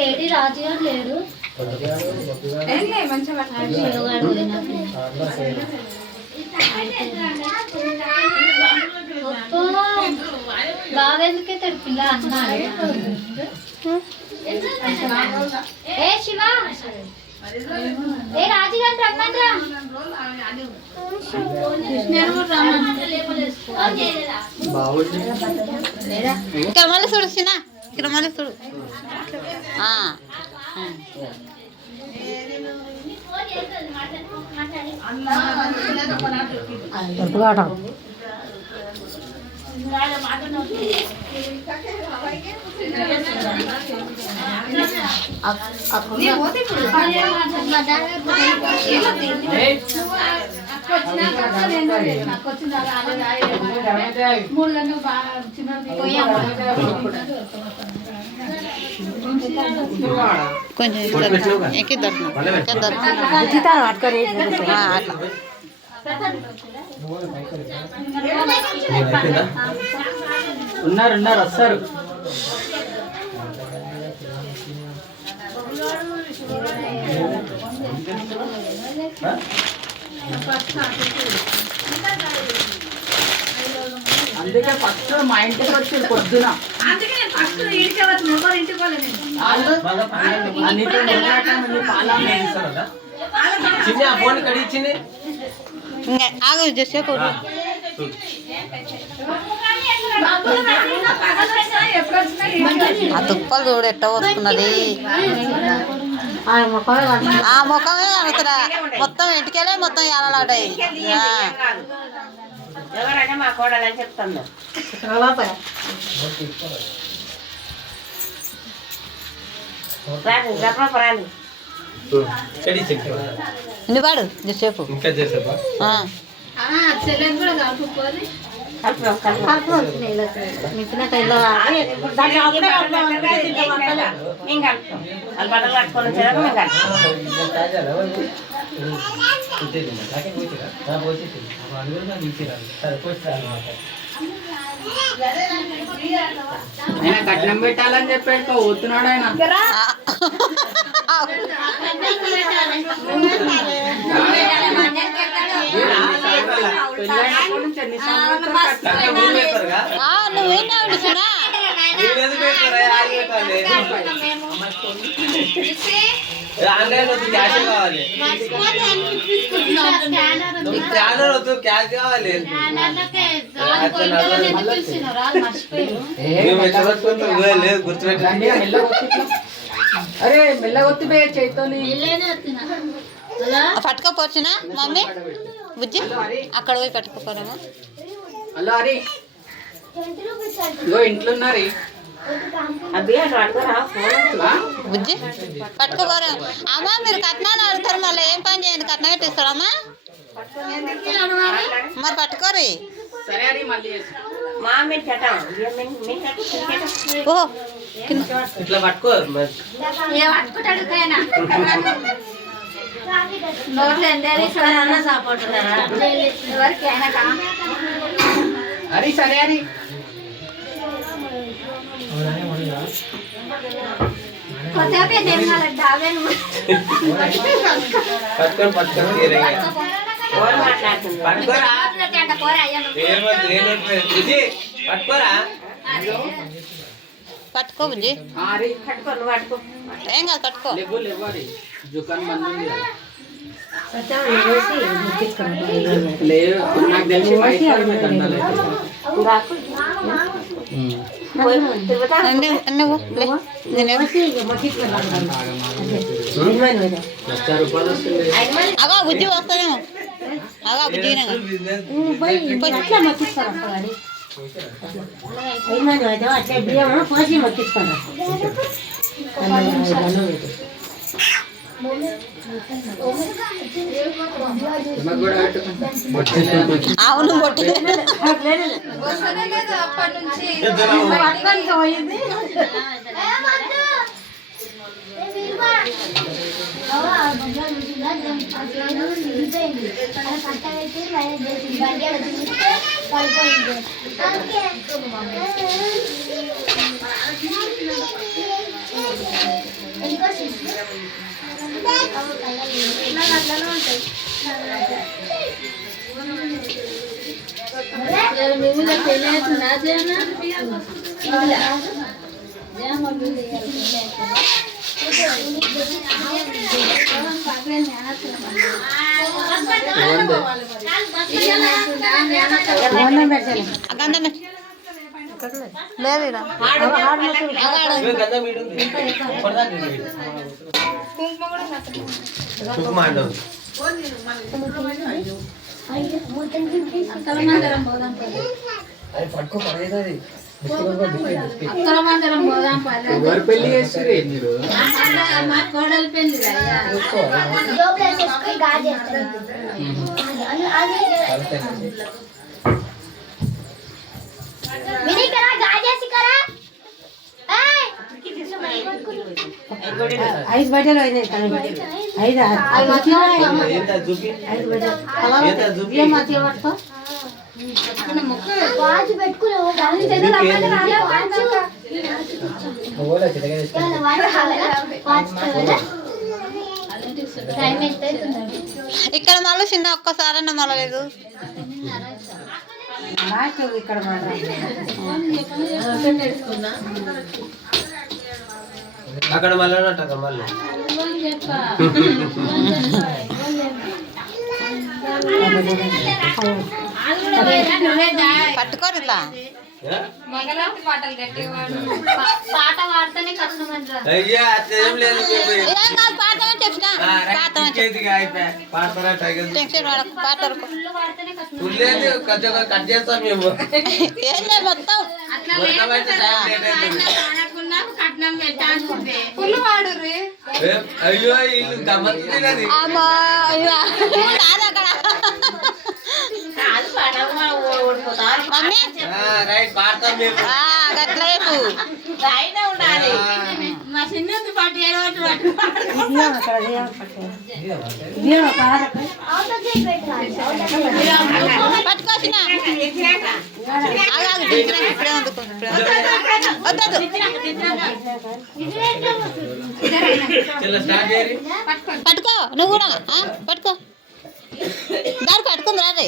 AD రాజుగా లేడు బాగా ఎందుకే పిల్ల అన్నాడు ఏ శివ ఏ రాజుగారు రమ్మంటరా ఇక్కడ మళ్ళీ చూడు చిన్న ఇక్కడ మళ్ళీ చూడు కొంచెం ఉన్నారు వస్తారు అందుకే ఫస్ట్ మా ఇంటికి వచ్చి పొద్దున ఫోన్ కడిగించింది ఆగు చేసేపు ఆ తుప్పలు చూడు ఎట్ట వస్తున్నది ఆ ముఖమే అనుకురా మొత్తం ఇంటికెళ్ళే మొత్తం ఎలాడాయి ఎవరైనా మా కోడలని చెప్తాను రాని ఇన్ని పాడు చేసేపు బట్టలు కట్టుకొని వచ్చేదాకా ఆయన కట్నం పెట్టాలని చెప్పాడు పోతున్నాడు ఆయన నువ్వేనా సునా ఆన్లైన్ వద్దు క్యాష్ కావాలి స్కానర్ వద్దు క్యాష్ కావాలి లేదు గుర్తుపెట్టండి అరే మెల్లగొత్తి పోయే చేతితో పట్టుకోపోవచ్చునా మమ్మీ బుజ్జి అక్కడ పోయి పట్టుకోపోరామా హలో హరి ఇగో ఇంట్లో ఉన్నారు బుజ్జి పట్టుకోపోరా అమ్మా మీరు కట్నాలు అడుగుతారు మళ్ళీ ఏం పని చేయండి కట్నం పెట్టిస్తాడమ్మా మరి పట్టుకోరి ఓహో ఇట్లా పట్టుకో హరి సరే హరి పట్టుకొని పట్టుకోరా పట్టుకోరా పట్టుకో బుజ్జి ఏం కాదు పట్టుకో లేదు నాకు తెలిసి అగా బుజ్జి వస్తానేమో అగా బుజ్జి అవును బొట్టు గంధం లేదు ఈడ. ఎవరు పెళ్లి చేస్తారు మీరు? ఐదు బట్టలు అయినాయి ఐదు ఇక్కడ మళ్ళీ చిన్న ఒక్కసారన్నా మళ్ళలేదు. ఇక్కడ అక్కడ మళ్ళీ అక్కడ మళ్ళీ పట్టుకోరు ఇట్లా పాట పాడితేనే కష్టం అంటారా? అయ్యా అట్లేం లేదు ఏం కాదు, పాడతామని చెప్పిన పాడతారా టెన్షన్ వాడకు, పాడతారు. పుల్లేదు కొంచెం కట్ చేస్తాం మేము. ఏం లేదు మొత్తం అయ్యో ఇల్లు గమ్మత్తున్నది. అమ్మా కాదు అక్కడ మమ్మీ రైట్ పాడతాం మేము. గట్ల పట్టుకోసిన ఇప్పుడే పట్టుకో నువ్వు కూడా పట్టుకో దారి పట్టుకుంది రాదే.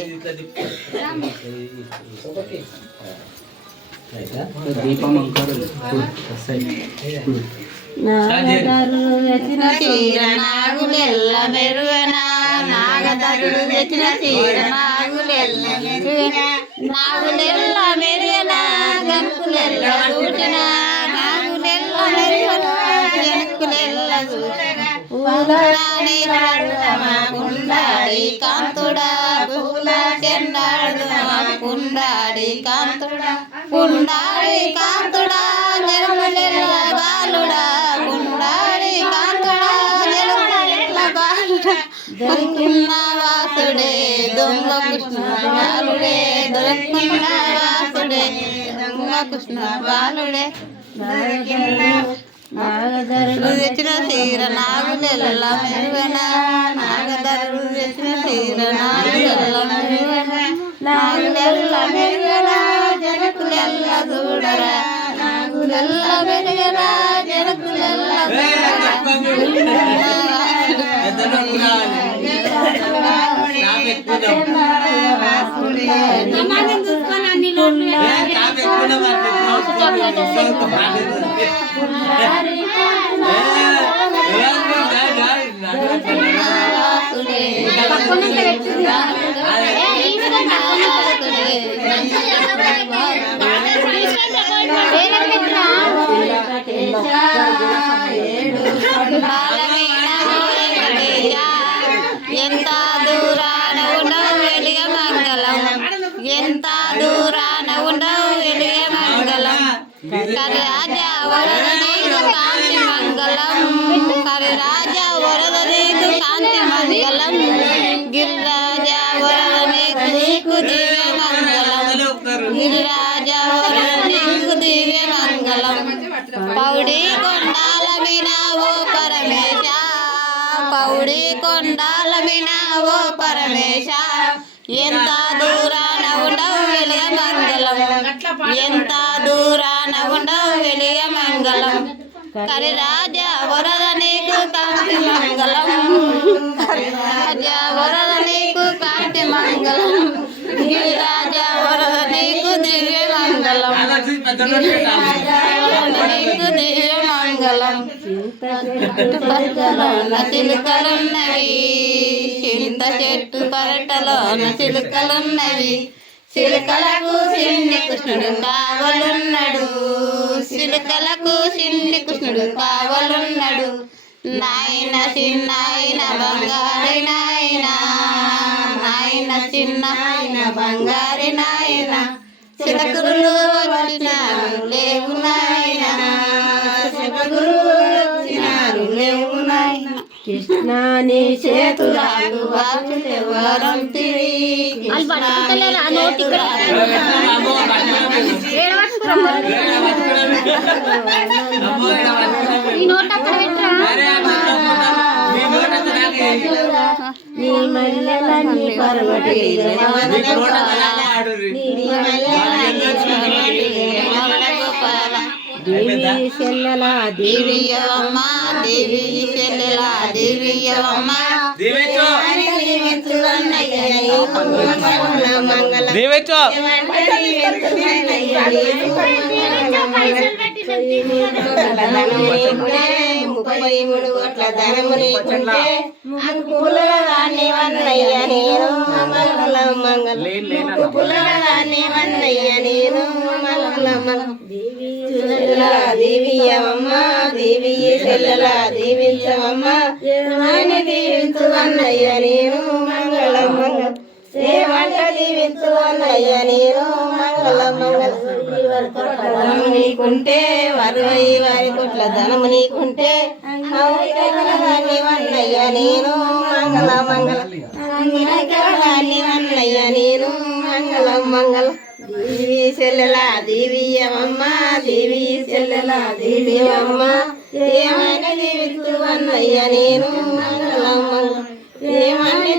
దీపం నాగులెల్ల మెరుగనా నాగదరుడు తెచ్చిన తీర నాగులెల్ల మెరుగనా నాగులెల్ల మెరుగనా గంకులెల్ల చూసిన నాగులెల్ల మెరుగనా జనకులెల్ల పుండాడి కాంతుడా పూల చెండాడు పుండాడి కాంతుడా పుండాడి కాంతుడా జనకులెల్ల బాలుడా పుండాడి కాంతుడా జనకులెల్ల బాలుడా దొరుకున్న వాసుడే దొంగ కృష్ణ బాలుడే దొరుకున్న వాసుడే దొంగ కృష్ణ బాలుడే నాగదరుడు తెచ్చిన తీర నాగులెల్ల మెరుగనా నాగదరుడు తెచ్చిన తీర నాగులెల్ల మెరుగనా నాగులెల్ల మెరుగనా జనకులెల్ల చూడరా నాగులెల్ల మెరుగనా జనకులెల్ల ఎంత దూరాన ఉండవు వెలిగ మంగళం ఎంత దూరాన ఉండవు వెలిగ మంగళం కరిరాజా వరద నీకు కాంతి మంగళం కరిరాజా వరద నీకు కాంతి మంగళం గిరిరాజా వరద నీకు దివ్య మంగళం గిరిరాజా వరద నీకు దివ్య మంగళం పౌడి కొండాల మీద ఓ పరమేశ పౌడి కొండాల మీద ఓ పరమేశ ఎంత దూరాన ఉండవు వెలుగ మంగళం ఎంత దూరాన ఉండవు వెలుగ మంగళం కరిరాజ వరద నీకు కాంతి మంగళం కరిరాజ వరద నీకు కాంతి మంగళం గిరిరాజ వరద నీకు దివ్య మంగళం నీకు దివ్య మంగళం పరటలోన చిలుకలున్నవి చింత చెట్టు పరటలోన చిలుకలున్నవి చిలుకలకు చిన్ని కృష్ణుడు కావలున్నాడు చిలుకలకు చిన్ని కృష్ణుడు కావలున్నాడు నాయన చిన్నాయన బంగారి నాయన నాయన చిన్నాయన బంగారి నాయన చిలకలు వచ్చినారు లేవు నాయన చిలకలు వచ్చినారు లేవు నాయన కృష్ణాని చేతులకు వరం తిరిగి ఈ నోట్ అక్కడ పెట్టరా నీ మల్లెలన్నీ పర్వటి దేవి చెల్లెల దేవియమ్మ దేవి చెల్లెల దేవియమ్మ ముప్పై మూడు కోట్ల ధనము నీకుంటే పుల్లగాన్ని వన్నయ్య నేను మంగళం మంగళం పుల్లగాన్ని వన్నయ్య నేను మంగళం దేవియమ్మ దేవి చెల్లెల దీవించవమ్మ ఏమని దీవించు అన్నయ్య నేను మంగళం మంగళం ఏమంట దీవించు అన్నయ్య నేను మంగళం మంగళం ధనము నీకుంటే వారి కోట్ల ధనము నీకుంటే అంగిరకరాన్ని వన్నయ్య నేను మంగళం మంగళం అంగిరకరాన్ని వన్నయ్య నేను మంగళం మంగళం దేవి చెల్లెల దేవియమ్మ దేవి చెల్లెల దేవియమ్మ ఏమైనా దీవించు అన్నయ్య నేను మంగళం మంగళం ఏమని